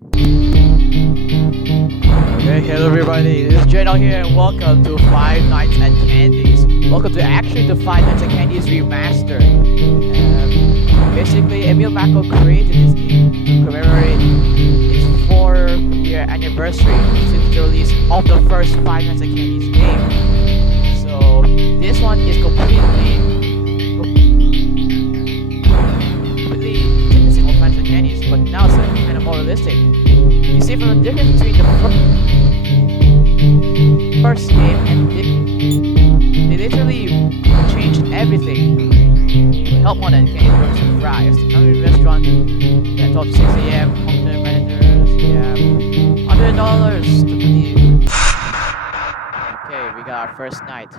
Okay, hello everybody, this is Jeno here and welcome to Five Nights at Candy's. Welcome to Five Nights at Candy's Remastered. Basically, Emil Macko created this game to commemorate its 4-year anniversary since the release of the first Five Nights at Candy's game. So, this one is completely reminiscent of Five Nights at Candy's, but now it's kind of more realistic. You see from the difference between the first game and they literally changed everything. To help more than Candy's Burgers and Fries. Hungry restaurant, yeah, 12 to 6 a.m. Home to managers, yeah, $100 to leave. Okay, we got our first night.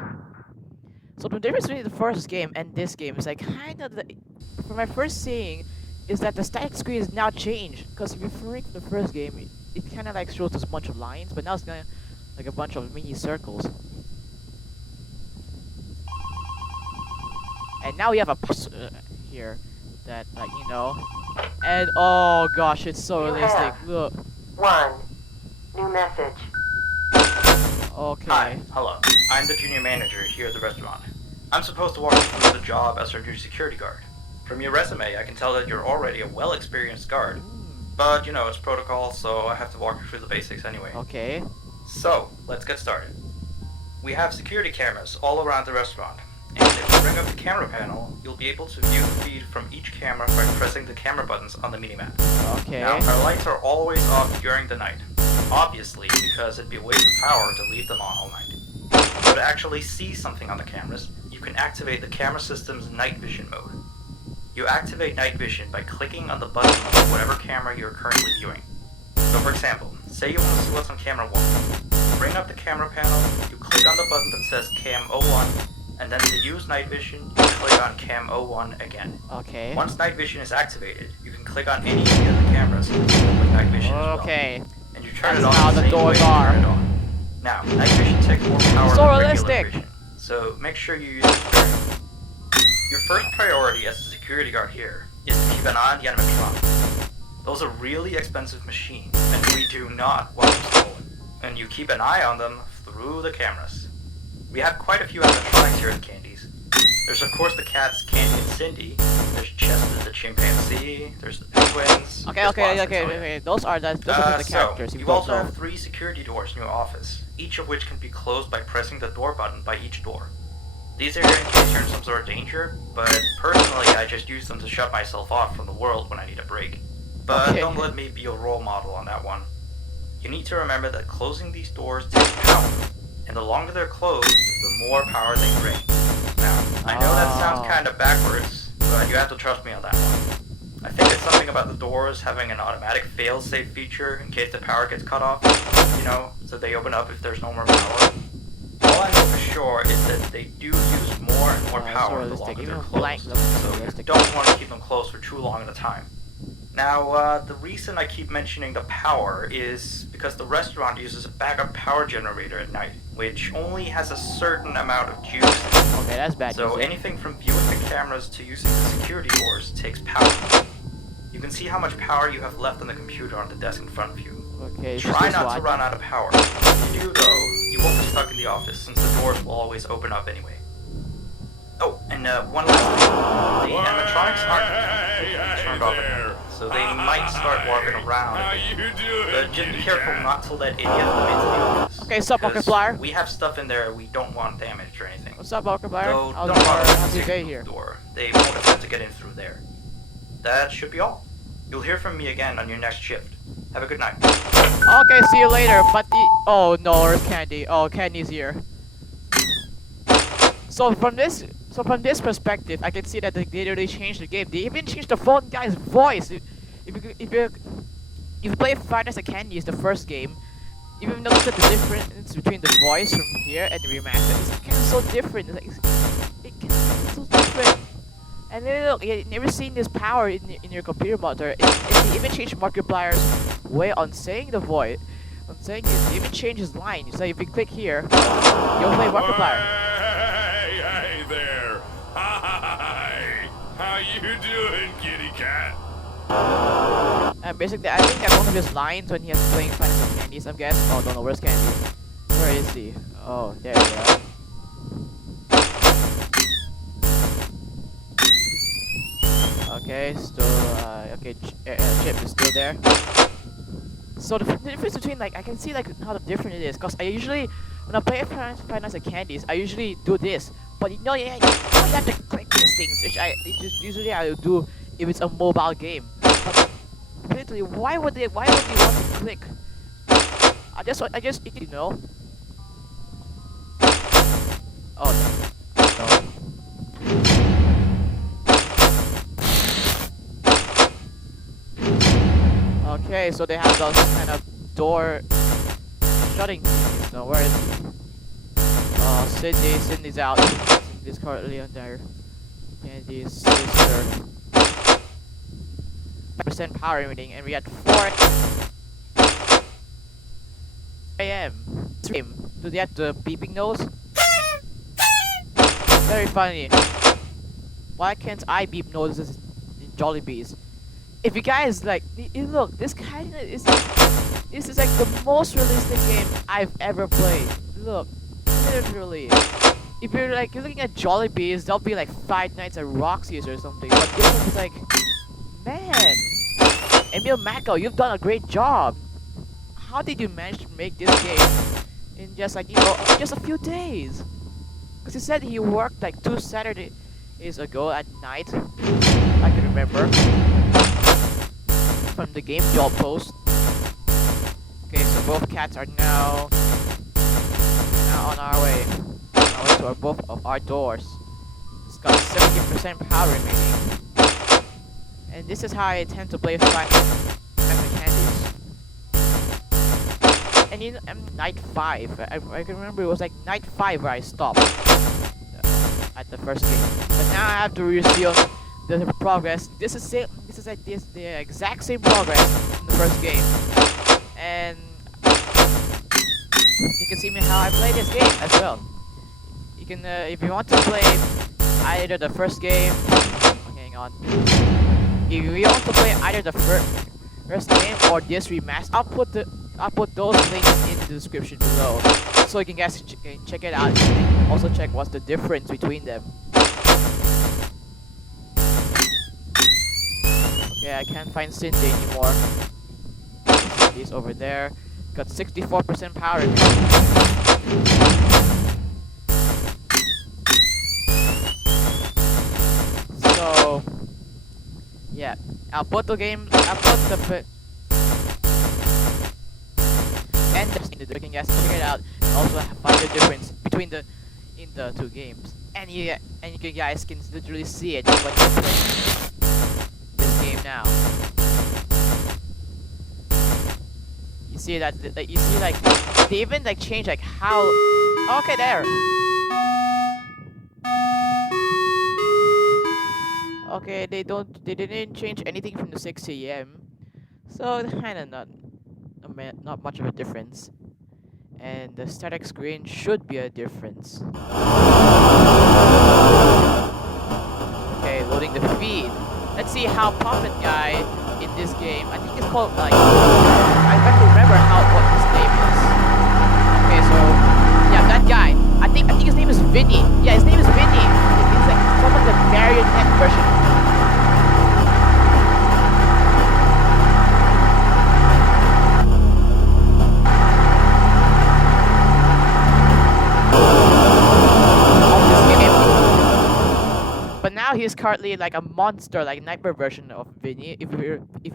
So the difference between the first game and this game is like kind of from my first seeing is that the static screen is now changed. Because if you freak the first game, it kind of like shows us a bunch of lines, but now it's gonna like a bunch of mini circles. And now we have a here that like and oh gosh, it's so realistic. Look. One new message. Okay. Hi, hello. I'm the junior manager here at the restaurant. I'm supposed to walk you through the job as our new security guard. From your resume, I can tell that you're already a well-experienced guard. But, it's protocol, so I have to walk you through the basics anyway. Okay. So, let's get started. We have security cameras all around the restaurant. And if you bring up the camera panel, you'll be able to view the feed from each camera by pressing the camera buttons on the minimap. Okay. Now, our lights are always off during the night. Obviously, because it'd be a waste of power to leave them on all night. So to actually see something on the cameras, you can activate the camera system's night vision mode. You activate night vision by clicking on the button on whatever camera you're currently viewing. So for example, say you want to see what's on camera 1. Bring up the camera panel, you click on the button that says Cam 01, and then to use night vision, you click on Cam 01 again. Okay. Once night vision is activated, you can click on any of the other cameras with night vision as well. Okay. And you turn That's it on how the the same doors way you are. turn it on. Now, night vision takes more power So than realistic. regular vision, so make sure you use it sparingly. Your first priority as a security guard here is to keep an eye on the animatronics. Those are really expensive machines, and we do not want them stolen. And you keep an eye on them through the cameras. We have quite a few animatronics here at Candy's. There's of course the cats Candy and Cindy, there's Chester the chimpanzee, there's the penguins. Okay. Those are the characters. You also have 3 security doors in your office, each of which can be closed by pressing the door button by each door. These are here in case you're in some sort of danger, but personally I just use them to shut myself off from the world when I need a break. But don't let me be a role model on that one. You need to remember that closing these doors takes power, and the longer they're closed, the more power they drain. Now, I know that sounds kind of backwards, but you have to trust me on that one. I think it's something about the doors having an automatic fail-safe feature in case the power gets cut off, so they open up if there's no more power. All I know for sure is that they do use more and more power the longer they're closed, so you don't want to keep them closed for too long at a time. Now, the reason I keep mentioning the power is because the restaurant uses a backup power generator at night, which only has a certain amount of juice. Okay, that's bad. So anything from viewing the cameras to using the security doors takes power. You can see how much power you have left on the computer on the desk in front of you. Okay, try not to run out of power. If you do though, you won't be stuck in the office since the doors will always open up anyway. Oh, and one last thing. The animatronics aren't turned off anymore, so they might start walking around a bit. But just be careful not to let any of them into the office. Okay, sup, Markiplier? We have stuff in there we don't want damaged or anything. What's up, Markiplier? So How's your day here? Door. They won't attempt to get in through there. That should be all. You'll hear from me again on your next shift. Have a good night. Okay, see you later. But oh no, where's Candy? Oh, Candy's here. So from this perspective, I can see that they literally changed the game. They even changed the phone guy's voice. If you play Five Nights at Candy's, the first game, you even notice that the difference between the voice from here and the remastered is kind of so different. It's so different. And then look, you never seen this power in your computer monitor. They even changed Markiplier's way on saying the voice. On saying it, they even changed his line. So if you click here, you'll play Markiplier. Hey there! Hi! How you doing, kitty cat? basically, I think that one of his lines when he was playing Final Fantasy Candies, I guess. Oh, don't know, where's Candy? Where is he? Oh, there we go. Okay, still, okay, Chip is still there. So the difference between, like, I can see, like, how different it is, because I usually, when I play Final Fantasy Candies, I usually do this, but you know, yeah, you have to click these things, which usually I would do if it's a mobile game. But literally, why would you want to click? I just, you know. Oh no. Okay, so they have those kind of door shutting things. No, where is he? Sydney's out. Sydney's currently on there. Candy's sister. 5% power meeting, and we had 4 a.m. Do they have the beeping nose? Very funny. Why can't I beep noses in Jollibees? If you guys like, look, this kind of is. This is like the most realistic game I've ever played. Look, literally. If you're like looking at Jollibees, there'll be like Five Nights at Roxy's or something. But this one is like, man, Emil Macko, you've done a great job. How did you manage to make this game in just like, you know, just a few days? Because he said he worked like 2 Saturdays ago at night. I can remember from the game job post. Okay, so both cats are now on our way. To both of our doors. It's got 70% power remaining. And this is how I tend to play Final Fantasy Candies. And in night 5, I can remember it was like night 5 where I stopped at the first game. But now I have to resume the progress. This is the exact same progress in the first game. And you can see me how I play this game as well. You can, if you want to play either the first game, hang on. If you want to play either the first game or this remaster, I'll put those links in the description below, so you can guys check it out and also check what's the difference between them. Okay, I can't find Cindy anymore. Cindy's over there. Got 64% power. So yeah, I'll put the and you can guys check it out and also find the difference between the 2 games. And you guys can literally see it when you play this game now. You see that you see like they even like change like how. Okay, there. Okay, they didn't change anything from the 6 a.m. So kinda not much of a difference. And the static screen should be a difference. Okay, loading the feed. Let's see how Puppet Guy in this game. I think it's called like I can't remember what his name is. Okay, so yeah, that guy. I think his name is Vinny. Yeah, his name is Vinny. He's like some of the marionette version. But now he's currently like a monster, like nightmare version of Vinny. If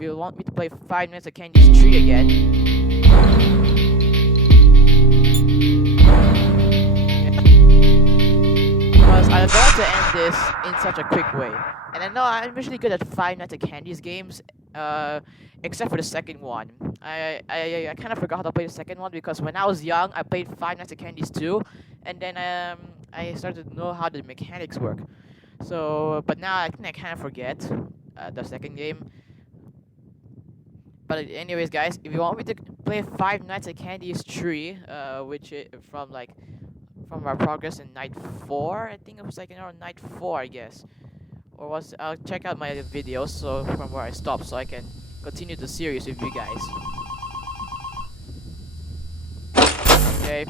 you want me to play 5 Nights at Candy's 3 again. Because I don't want to end this in such a quick way. And I know I'm usually good at 5 Nights at Candy's games, except for the second one. I kind of forgot how to play the second one because when I was young, I played 5 Nights at Candy's 2, and then I started to know how the mechanics work. So, but now I think I kind of forget the second game. But anyways, guys, if you want me to play 5 Nights at Candy's 3, which is from our progress in night 4, I think it was like around night 4, I guess. Or I'll check out my videos so from where I stopped so I can continue the series with you guys. Okay.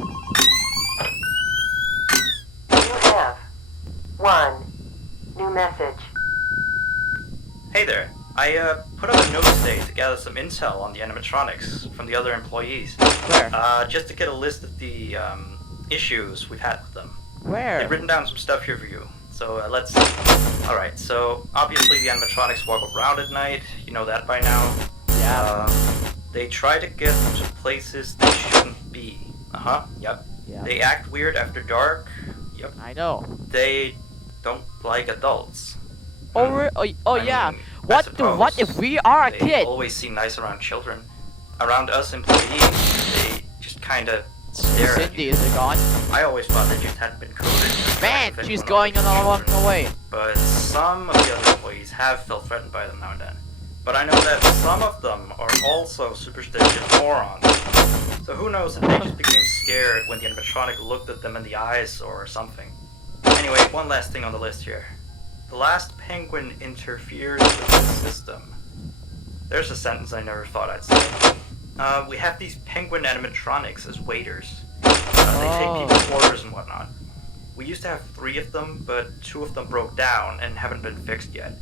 You have 1 new message. Hey there. I put up a note today to gather some intel on the animatronics from the other employees. Where? Just to get a list of the issues we've had with them. Where? I've written down some stuff here for you. So let's see. Alright, so obviously the animatronics walk around at night. You know that by now. Yeah. They try to get to places they shouldn't be. Yep. Yeah. They act weird after dark. Yep. I know. They don't like adults. Oh yeah. mean, I What suppose if we are a they kid? always seem nice around children. Around us employees, they just kind of stare at Cindy you. is gone. I always thought they just hadn't been coded. Man, If she's anyone going on else a long children. way. But some of the other employees have felt threatened by them now and then. But I know that some of them are also superstitious morons. So who knows if they just became scared when the animatronic looked at them in the eyes or something. Anyway, one last thing on the list here. The last penguin interferes with the system. There's a sentence I never thought I'd say. We have these penguin animatronics as waiters. They take people's orders and whatnot. We used to have 3 of them, but 2 of them broke down and haven't been fixed yet.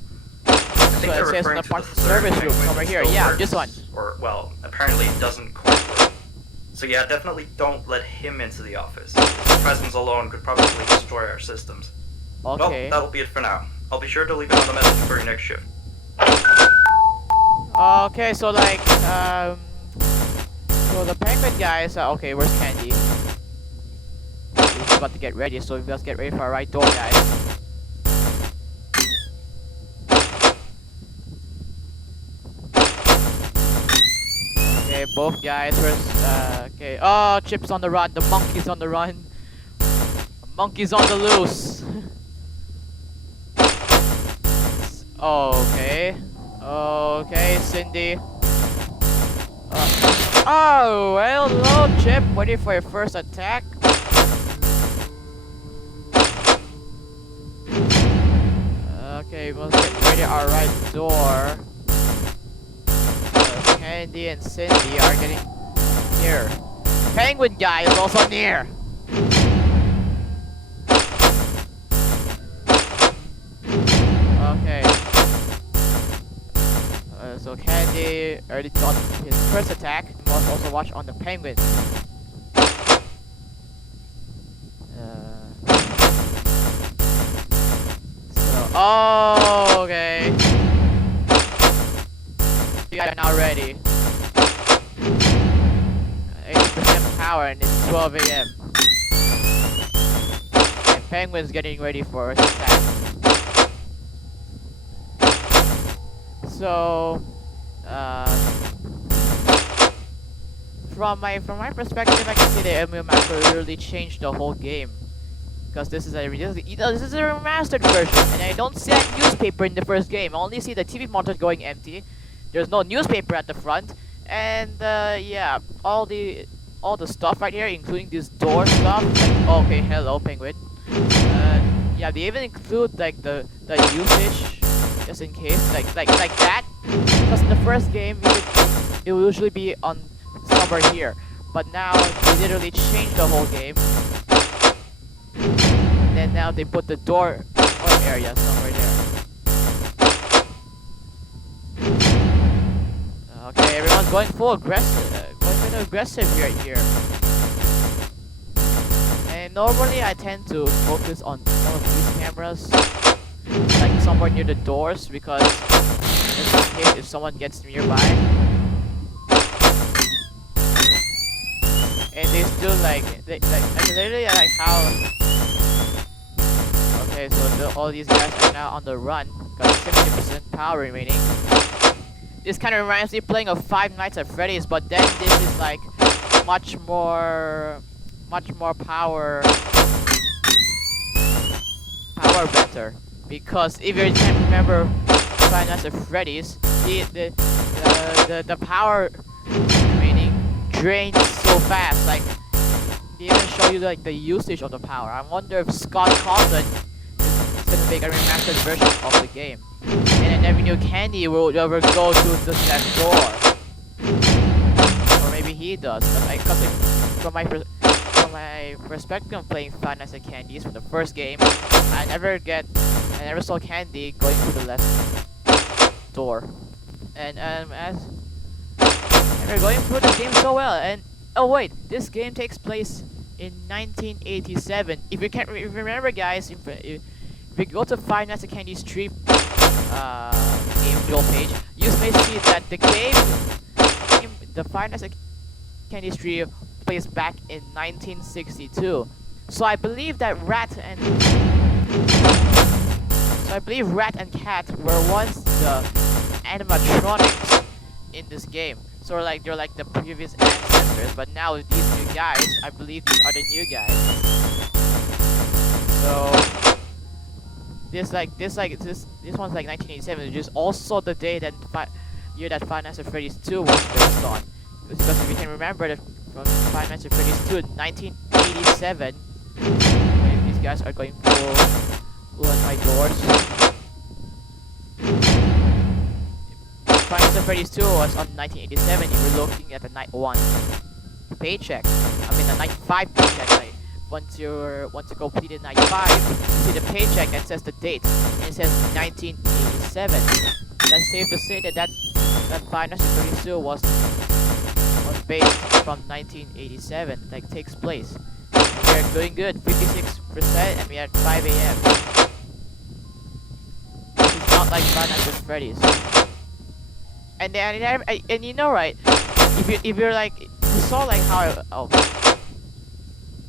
I think So they're it says referring the to part the of the third service room penguin over that here. still Yeah, works, this one. Or, well, apparently it doesn't quite work. So yeah, definitely don't let him into the office. His presence alone could probably destroy our systems. Okay. Well, that'll be it for now. I'll be sure to leave another message for your next shift. Okay, so like, so the penguin guys, okay, where's Candy? He's about to get ready, so we must get ready for our right door, guys. Okay, both guys, okay, oh, Chip's on the run, the monkey's on the run. The monkey's on the loose. Okay. Okay, Cindy. Oh, well, hello, Chip. Ready for your first attack? Okay, we'll get ready our right door. Candy and Cindy are getting near. Penguin guy is also near. Okay. So Candy already got his first attack. Must also watch on the penguin. Oh, okay. You guys are now ready. 80% power and it's 12 a.m. And Penguin's getting ready for his attack. So, from my perspective, I can see that Emil Macko really changed the whole game. Because this is a remastered version, and I don't see a newspaper in the first game. I only see the TV monitor going empty. There's no newspaper at the front, and yeah, all the stuff right here, including this door stuff. Like, okay, hello, penguin. Yeah, they even include like the usage, just in case, like that. Because in the first game, it would usually be on somewhere here, but now they literally changed the whole game. And now they put the door area somewhere there. Okay, everyone's going full aggressive, going aggressive right here. And normally I tend to focus on some of these cameras, like somewhere near the doors, because just in case if someone gets nearby. And they still like literally like how. Okay, so all these guys are now on the run. Got 70% power remaining. This kind of reminds me of playing of Five Nights at Freddy's, but then this is like much more power better. Because if you can remember Five Nights at Freddy's, the power remaining drains so fast. Like they even show you like the usage of the power. I wonder if Scott Conlon gonna make a remastered version of the game. and I never knew Candy would ever go to the left door. Or maybe he does, because from my perspective of playing Five Nights at Candy's from the first game, I never saw Candy going through the left door. And we're going through the game so well. And oh wait, this game takes place in 1987. If you remember, guys, if you go to Five Nights at Candy's tree game dual page, you may see that the Five Nights at Candy's tree plays back in 1962. So I believe that Rat and Cat were once the animatronics in this game. So they're like the previous ancestors, but now these new guys, I believe these are the new guys. So this one's like 1987, which is also the day that year that Five Nights at Freddy's 2 was based on. Because if you can remember that from Five Nights at Freddy's 2 in 1987, and these guys are going full on my doors. Five Nights at Freddy's 2 was on 1987. If you're looking at the night 1 paycheck, the night 5 paycheck, once you completed night 5, you see the paycheck and says the date, and it says 1987. That's safe to say that Five Nights at Freddy's 2 was based from 1987. That takes place. We're doing good, 56%, and we are at 5 AM. It's not like Five Nights at Freddy's. And you know, right? If you're like, you saw like how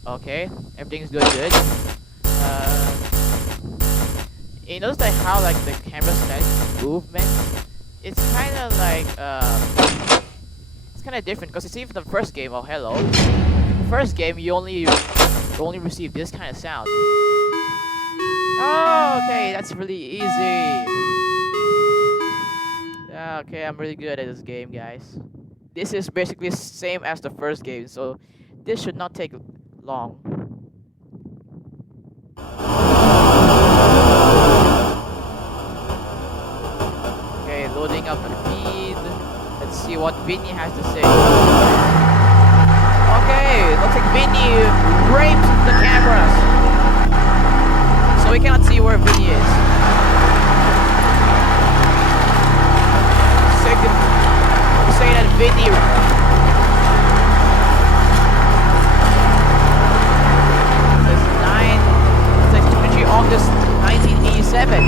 okay, everything's good. You notice like how like the camera static movement, it's kind of like it's kind of different, because you see from the first game. Oh hello, the first game you only receive this kind of sound. Oh, okay, that's really easy. Okay, I'm really good at this game, guys. This is basically the same as the first game, so this should not take long. Okay, loading up the feed. Let's see what Vinny has to say. Okay, looks like Vinny raped the cameras, so we cannot see where Vinny is. Say that Vinny says 23 August 1987.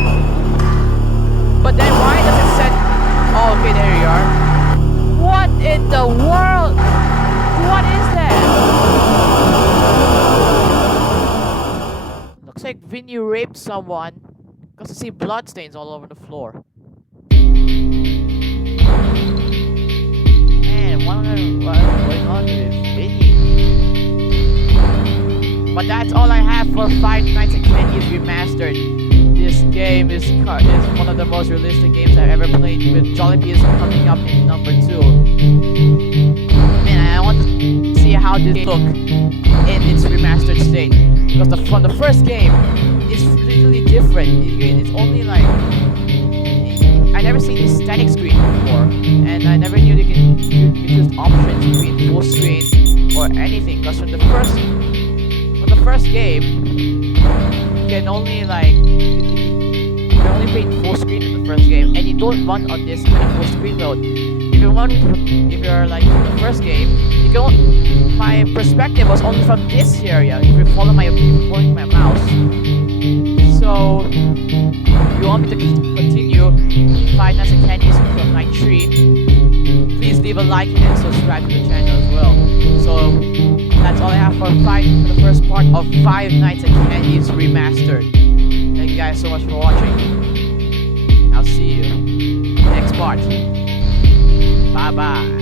But then why does it say? Oh, okay, there you are. What in the world? What is that? Looks like Vinny raped someone, because I see bloodstains all over the floor. What's going on with Vinny? But that's all I have for Five Nights at Candy's Remastered. This game is one of the most realistic games I've ever played, with Jollibee is coming up in number 2. And I want to see how this look in its remastered state, because from the first game, it's really different. It's only like, I never seen this static screen before, and I never knew you can choose options between full screen or anything. Because from the first game, you can only play in full screen in the first game, and you don't run on this kind of full screen mode. If you're like in the first game, my perspective was only from this area. If you're following my mouse, so if you want me to continue Five Nights at Candy's from night 3, please leave a like and subscribe to the channel as well. So that's all I have for the first part of Five Nights at Candy's Remastered. Thank you guys so much for watching, and I'll see you next part. Bye bye.